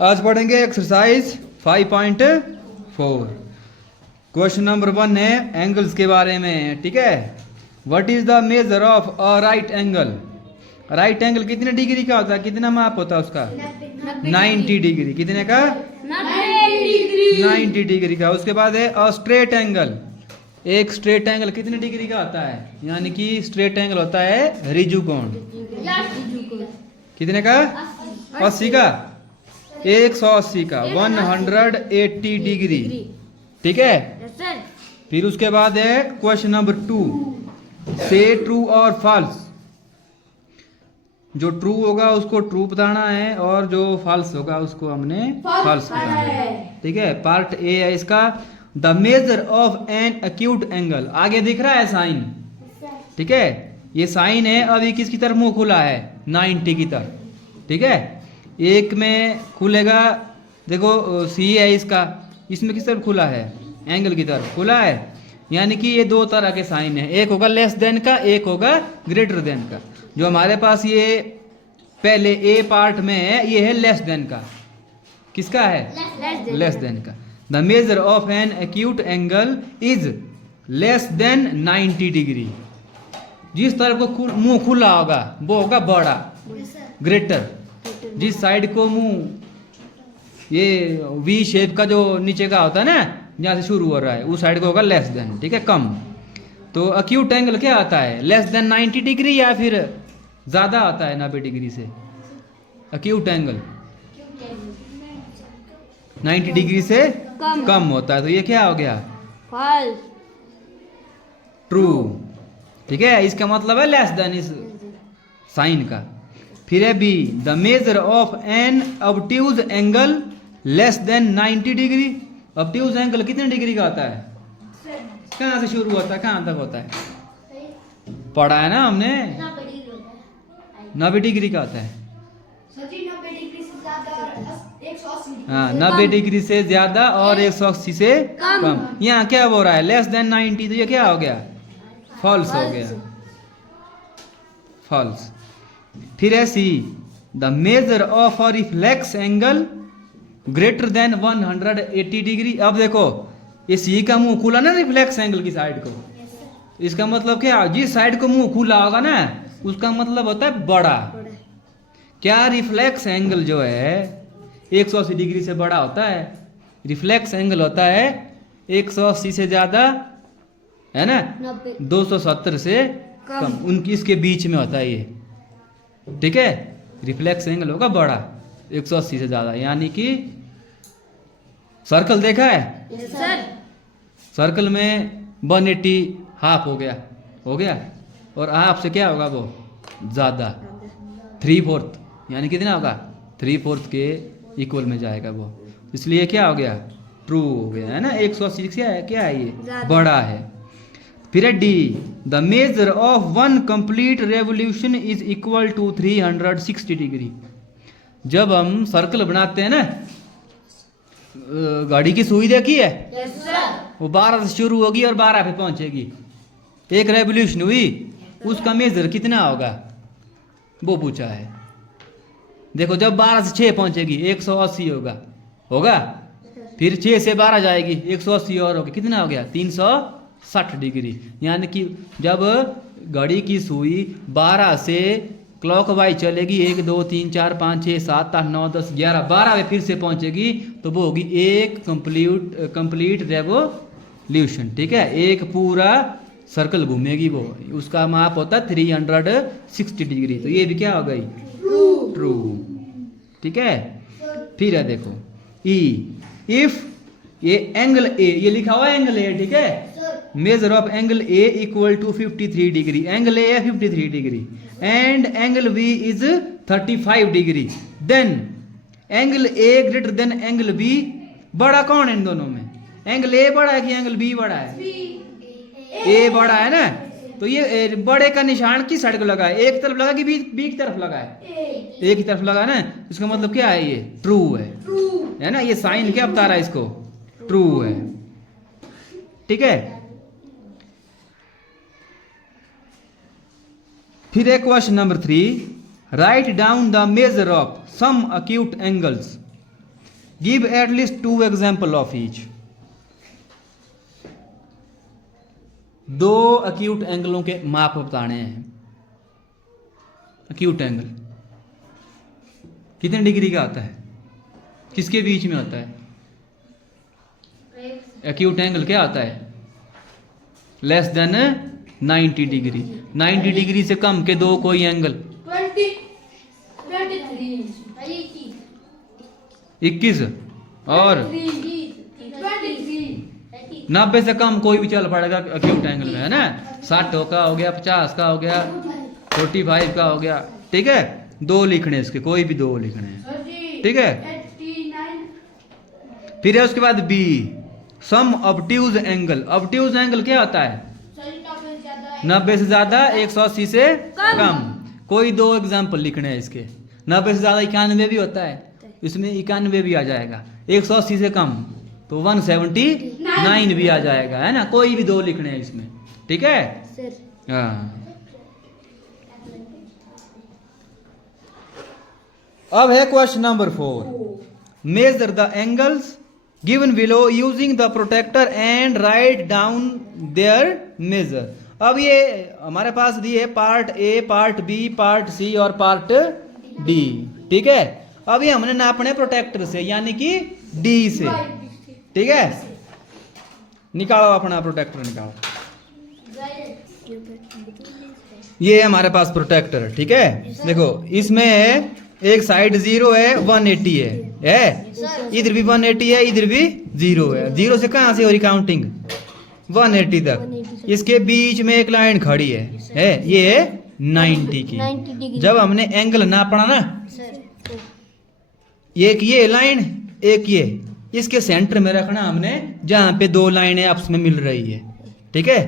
आज पढ़ेंगे exercise 5.4। Question number 1 है एंगल्स के बारे में। ठीक है, what is the measure of a right angle. Right angle कितने डिग्री का होता है, कितना माप होता है उसका? 90 डिग्री। कितने का? 90 डिग्री का। उसके बाद है अ स्ट्रेट एंगल। एक स्ट्रेट एंगल कितने डिग्री का होता है, यानी कि स्ट्रेट एंगल होता है रिजु कोण। कितने का? 80 का। 180 का, 180 डिग्री। ठीक है। फिर उसके बाद है क्वेश्चन नंबर 2, से ट्रू और फॉल्स। जो ट्रू होगा उसको ट्रू बताना है और जो फॉल्स होगा उसको हमने फॉल्स बताना है। ठीक है। पार्ट ए है इसका, the measure of an acute angle. आगे दिख रहा है साइन। ठीक है, ये साइन है। अभी किसकी तरफ मुंह खुला है? 90 की तरफ। ठीक है, एक में खुलेगा, देखो सी है इसका, इसमें किस तरफ खुला है? एंगल की तरफ खुला है। यानी कि ये दो तरह के साइन है, एक होगा लेस देन का, एक होगा ग्रेटर देन का। जो हमारे पास ये पहले ए पार्ट में है, ये है लेस देन का। किसका है? लेस देन का। The measure of an acute angle is less than 90 degree. जिस तरफ को मुंह खुला होगा वो होगा बड़ा, ग्रेटर। जिस साइड को मुंह ये वी शेप का जो नीचे का होता है ना, जहां से शुरू हो रहा है, उस साइड को होगा लेस देन। ठीक है, कम। तो एक्यूट एंगल क्या आता है? लेस देन 90 डिग्री या फिर ज्यादा आता है 90 डिग्री से? एक्यूट एंगल 90 डिग्री से कम होता है। तो ये क्या हो गया? फॉल्स। ट्रू। ठीक है, इसका मतलब है लेस देन इस साइन का। फिर है B, the measure of an obtuse angle less than 90 degree. Obtuse angle कितने डिग्री का होता है? कहां से शुरू होता है, कहां तक होता है? पढ़ा है ना हमने, 90 डिग्री का होता है। हाँ, 90 डिग्री से ज्यादा और 180 से कम। यहाँ क्या हो रहा है? Less than 90। तो ये क्या हो गया? फॉल्स हो गया, फॉल्स। फिर है C, the measure of a reflex angle greater than 180 degree. अब देखो ये सी का मुंह खुला ना रिफ्लेक्स एंगल की साइड को, इसका मतलब क्या? जिस साइड को मुंह खुला होगा ना, उसका मतलब होता है बड़ा। क्या रिफ्लेक्स एंगल जो है 180 डिग्री से बड़ा होता है? रिफ्लेक्स एंगल होता है 180 से ज्यादा, है ना, 270 से कम। उनकी इसके बीच में होता है ये। ठीक है, रिफ्लेक्स एंगल होगा बड़ा 180 से ज्यादा। यानी कि सर्कल देखा है? Yes sir. सर्कल में 180 हाफ हो गया, हो गया। और हाफ से क्या होगा? वो ज्यादा, 3/4। यानी कितना होगा? 3/4 के इक्वल में जाएगा वो। इसलिए क्या हो गया? ट्रू हो गया, है ना। 180 क्या है ये? बड़ा है। फिर है D, the measure of one complete revolution is equal to 360 degree. जब हम सर्कल बनाते हैं ना, गाड़ी की सुई देखी है? Yes sir. वो 12 से शुरू होगी और 12 पे पहुंचेगी। एक रेवोल्यूशन हुई, उसका मेजर कितना होगा वो पूछा है। देखो जब 12 से 6 पहुंचेगी 180 होगा, होगा। फिर 6 से 12 जाएगी 180 और होगी, कितना हो गया? 360 डिग्री। यानी कि जब घड़ी की सुई 12 से क्लॉकवाइज चलेगी, 1 2 3 4 5 6 7 8 9 10 11 12 में फिर से पहुंचेगी, तो वो होगी एक कंप्लीट रेवोल्यूशन। ठीक है, एक पूरा सर्कल घूमेगी वो। उसका माप होता है 360 डिग्री। तो ये भी क्या हो गई? ट्रू। ठीक है। फिर है देखो ई, इफ ये एंगल ए, ये लिखा हुआ है एंगल ए। ठीक है, measure of angle A equal to 53 degree. Angle A है 53 degree and angle B is 35 degree. Then angle A greater than angle B. बड़ा कौन है इन दोनों में? एंगल ए बड़ा है कि एंगल बी बड़ा है? ए बड़ा है ना। तो ये बड़े का निशान किस साइड को लगा है? एक तरफ लगा कि बी की तरफ लगा है? एक ही तरफ लगा ना। इसका मतलब क्या है? ये ट्रू है ना। ये साइन क्या बता रहा है इसको? ट्रू है। ठीक है। फिर है question number 3, right down the measure of some acute angles. Give at least 2 example of each. 2 acute एंगलों के माप बताने हैं। अक्यूट एंगल कितने डिग्री का होता है, किसके बीच में होता है? अक्यूट एंगल क्या होता है? Less than 90 degree. 90 डिग्री से कम के 2 कोई एंगल 21 और 90 से कम कोई भी चल पड़ेगा अक्यूट एंगल में, है ना। 60 का हो गया, 50 का हो गया, 45 का हो गया, ठीक है। 2 लिखने इसके, कोई भी 2 लिखने हैं, ठीक है। फिर है उसके बाद बी, सम ऑब्ट्यूज एंगल। ऑब्ट्यूज एंगल क्या होता है? 90 से ज्यादा, 180 से कम। कोई 2 एग्जाम्पल लिखने हैं इसके। 90 से ज्यादा 91 भी होता है, इसमें 91 भी आ जाएगा। 180 से कम तो 179 भी आ जाएगा, है ना। कोई भी 2 लिखने हैं इसमें, ठीक है। हाँ, अब है question number 4। Measure the angles given below using the protractor and write down their measure. अब ये हमारे पास दिए part A, part B, part C और पार्ट डी, ठीक है। अब ये हमने नापने प्रोटेक्टर से, यानी कि डी से, ठीक है। निकालो अपना प्रोटेक्टर निकालो। ये हमारे पास प्रोटेक्टर है, ठीक है। देखो इसमें एक साइड 0 है, 180 है, इधर भी 180 है, इधर भी 0 है। 0 से कहां से हो रही काउंटिंग? 180 तक। इसके बीच में एक लाइन खड़ी है ये है 90 की। जब हमने एंगल नापना ना, एक ये लाइन, एक ये, इसके सेंटर में रखना हमने, जहां पे 2 लाइनें आपस में मिल रही है, ठीक है।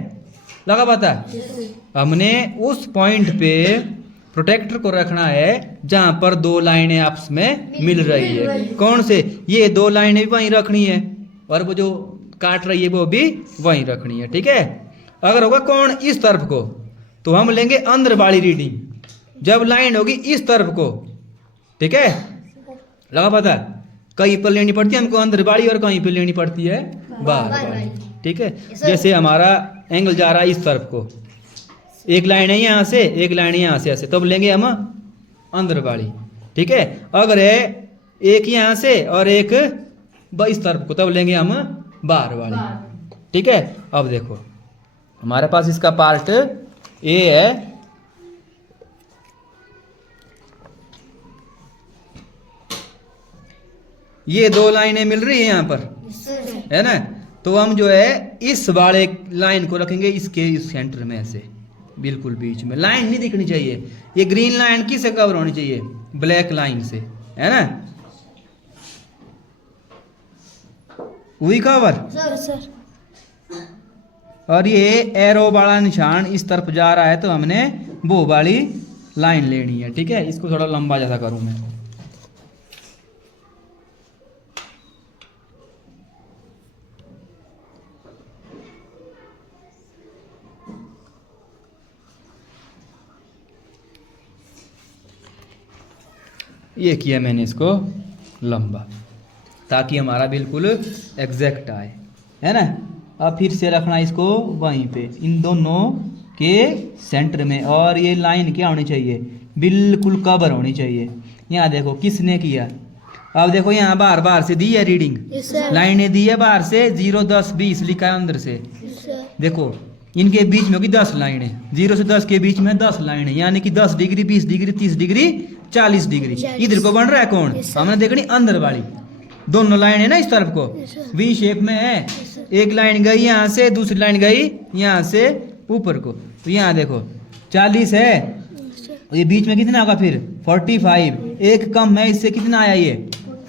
लगा पता? हमने उस पॉइंट पे प्रोटेक्टर को रखना है जहां पर 2 लाइनें आपस में मिल रही है। कौन से? ये 2 लाइनें भी वहीं रखनी है, और वो जो काट रही है वो भी वहीं रखनी है, ठीक है। अगर होगा कौन इस तरफ को, तो हम लेंगे अंदर वाली रीडिंग। जब लाइन होगी इस तरफ को, ठीक है। लगा पता? कहीं पर लेनी पड़ती है हमको अंदर वाली, और कहीं पर लेनी पड़ती है बाहर वाली, ठीक है। जैसे हमारा एंगल जा रहा है इस तरफ को, एक लाइन है यहाँ से, एक लाइन यहाँ से, ऐसे, तब लेंगे हम अंदर वाली, ठीक है। अगर है एक यहाँ से और एक इस तरफ को, तब लेंगे हम बाहर वाली, ठीक है। अब देखो हमारे पास इसका पार्ट ए है, ये 2 लाइनें मिल रही है यहाँ पर, है ना। तो हम जो है इस वाले लाइन को रखेंगे इसके इस सेंटर में, ऐसे बिल्कुल बीच में। लाइन नहीं दिखनी चाहिए। ये ग्रीन लाइन किससे कवर होनी चाहिए? ब्लैक लाइन से, है ना। हुई कवर? सर। और ये एरो वाला निशान इस तरफ जा रहा है, तो हमने वो वाली लाइन लेनी है, ठीक है। इसको थोड़ा लंबा जैसा करूं मैं। ये किया मैंने इसको लंबा, ताकि हमारा बिल्कुल एग्जैक्ट आए, है ना। अब फिर से रखना इसको वहीं पे, इन दोनों के सेंटर में। और ये लाइन क्या होनी चाहिए? बिल्कुल कवर होनी चाहिए। यहाँ देखो किसने किया, अब देखो यहाँ बार बार से दी है रीडिंग, लाइनें दी है बाहर से, 0, 10, 20 लिखा है अंदर से। देखो इनके बीच में होगी 10 लाइनें, 0 से 10 के बीच में 10 लाइनें, यानी कि 10 डिग्री, 20 डिग्री, 30 डिग्री, 40 डिग्री। इधर को बन रहा है कौन? हमने देखनी अंदर वाली। दोनों लाइन है ना इस तरफ को, वी शेप में है। एक लाइन गई यहाँ से, दूसरी लाइन गई यहाँ से ऊपर को। तो यहाँ देखो 40 है, ये बीच में कितना होगा फिर? 45। एक कम है इससे, कितना आया ये?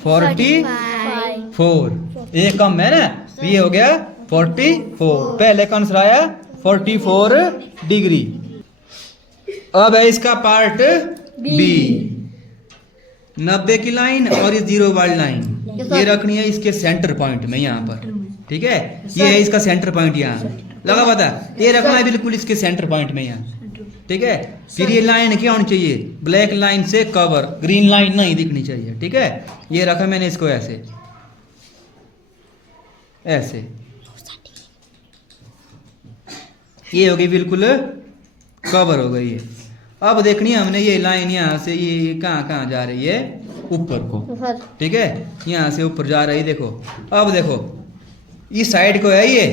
44। एक कम है ना, तो ये हो गया 44। पहले कौन सा आया? 44 डिग्री। अब है इसका पार्ट बी, 90 की लाइन और ये 0 वाली लाइन, ये रखनी है इसके सेंटर पॉइंट में यहाँ पर, ठीक है। ये है इसका सेंटर पॉइंट, यहाँ लगा पता? ये रखना है बिल्कुल इसके सेंटर पॉइंट में यहाँ, ठीक है। फिर ये लाइन क्या होनी चाहिए? ब्लैक लाइन से कवर, ग्रीन लाइन नहीं दिखनी चाहिए, ठीक है। ये रखा मैंने इसको ऐसे, ऐसे, ये हो गई बिल्कुल कवर हो गई है। अब देखनी है हमने ये लाइन यहाँ से ये कहाँ कहाँ जा रही है, ऊपर को, ठीक है, यहाँ से ऊपर जा रही है। देखो अब देखो इस साइड को है ये।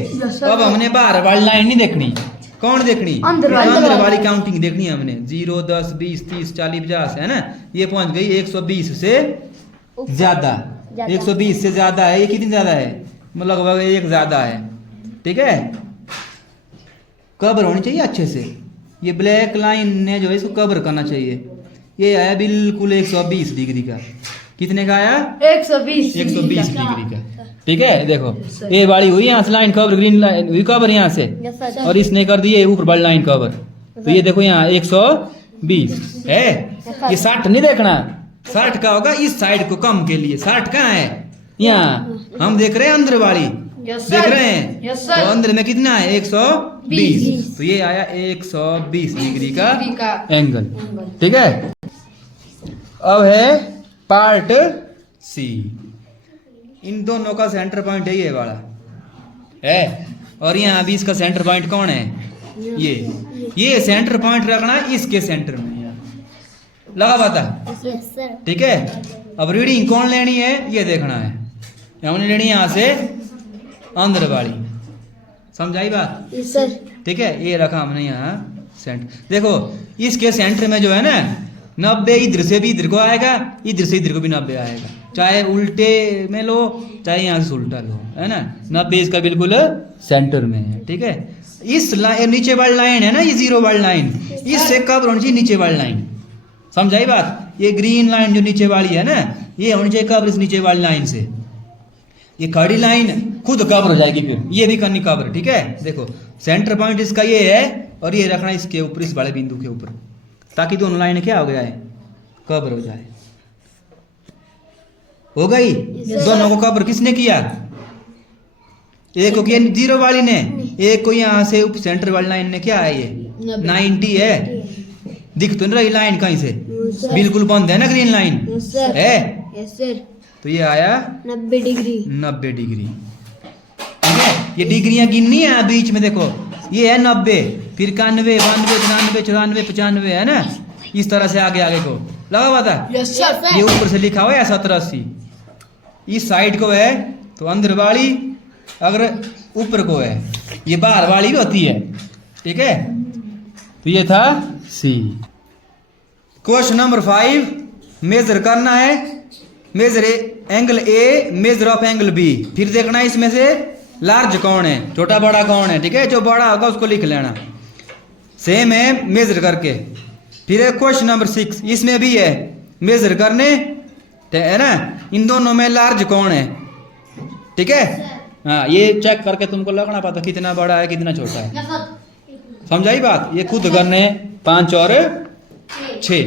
अब हमने बाहर वाली लाइन नहीं देखनी, कौन देखनी, अंदर वाली काउंटिंग देखनी है हमने। 0 10 20 30 40 50 है ना, ये पहुंच गई 120 से ज्यादा। 120 से ज्यादा है, ये कितनी ज्यादा है, मतलब लगभग 1 ज्यादा है, ठीक है। कवर होनी चाहिए अच्छे से, ये ब्लैक लाइन ने जो है इसको कवर करना चाहिए। ये आया बिल्कुल 120 डिग्री का, कितने का आया, 120 डिग्री का, ठीक है। देखो ये वाली हुई यहाँ से लाइन कवर, ग्रीन लाइन हुई कवर यहाँ से, और इसने कर दिए ऊपर वाली लाइन कवर। तो ये देखो यहाँ 120 है, ये 60 नहीं देखना, 60 का होगा इस साइड को कम के लिए। 60 कहाँ है, यहाँ हम देख रहे हैं अंदर वाली, देख रहे हैं, तो अंदर में कितना है 120, तो ये आया 120 डिग्री का एंगल, ठीक है। अब है पार्ट सी, इन दोनों का सेंटर पॉइंट है ये वाला है, और यहाँ भी इसका सेंटर पॉइंट कौन है, ये सेंटर पॉइंट रखना इसके सेंटर में, लगा पता, ठीक है। अब रीडिंग कौन लेनी है ये देखना है, हमने लेनी है यहाँ से अंदर वाली, समझाई बात, ठीक है। ये रखा हमने यहाँ सेंटर। देखो इसके सेंटर में जो है ना 90 इधर से भी इधर को आएगा, इधर से इधर को भी 90 आएगा, चाहे उल्टे में लो चाहे यहाँ से उल्टा लो, है ना। 90 इसका बिल्कुल सेंटर में है, ठीक है। इस नीचे वाली लाइन है ना, ये 0 वाली लाइन, इससे कवर होनी चाहिए नीचे वाली लाइन, समझाई बात। ये ग्रीन लाइन जो नीचे वाली है ना, ये होनी चाहिए कवर इस नीचे वाली लाइन से। ये खड़ी लाइन खुद कवर हो जाएगी, फिर ये भी करनी कवर, ठीक है। देखो सेंटर पॉइंट इसका ये है, और ये रखना इसके ऊपर, इस बड़े बिंदु के ऊपर, ताकि दोनों लाइन क्या हो गया है, कवर हो जाए। हो गई, दोनों को कवर किसने किया, एक को किया 0 वाली ने, एक को यहाँ से सेंटर वाली लाइन ने क्या है, ये 90 है, दिख तो नहीं रही लाइन कहीं से, बिल्कुल बंद है ना ग्रीन लाइन है, तो ये आया 90 डिग्री, 90 डिग्री, ठीक है। ये डिग्रियां गिननी है बीच में, देखो ये है 90, फिर 91 92 93 94 95 है ना, इस तरह से आगे आगे को लगा हुआ था। ये ऊपर से लिखा हुआ है 70 80, इस साइड को है तो अंदर वाली, अगर ऊपर को है ये बाहर वाली भी होती है, ठीक है। तो ये था सी। क्वेश्चन नंबर 5, मेजर करना है, measure angle A, measure of angle B. फिर देखना है इसमें से लार्ज कौन है, छोटा बड़ा कौन है, ठीक है। जो बड़ा होगा उसको लिख लेना, सेम है मेजर करके। फिर है क्वेश्चन नंबर 6, इसमें भी है मेजर करने, है ना, इन दोनों में लार्ज कौन है, ठीक है। हाँ ये चेक करके तुमको लगना पता कितना बड़ा है कितना छोटा है, समझाई बात। ये खुद करने 5 और 6।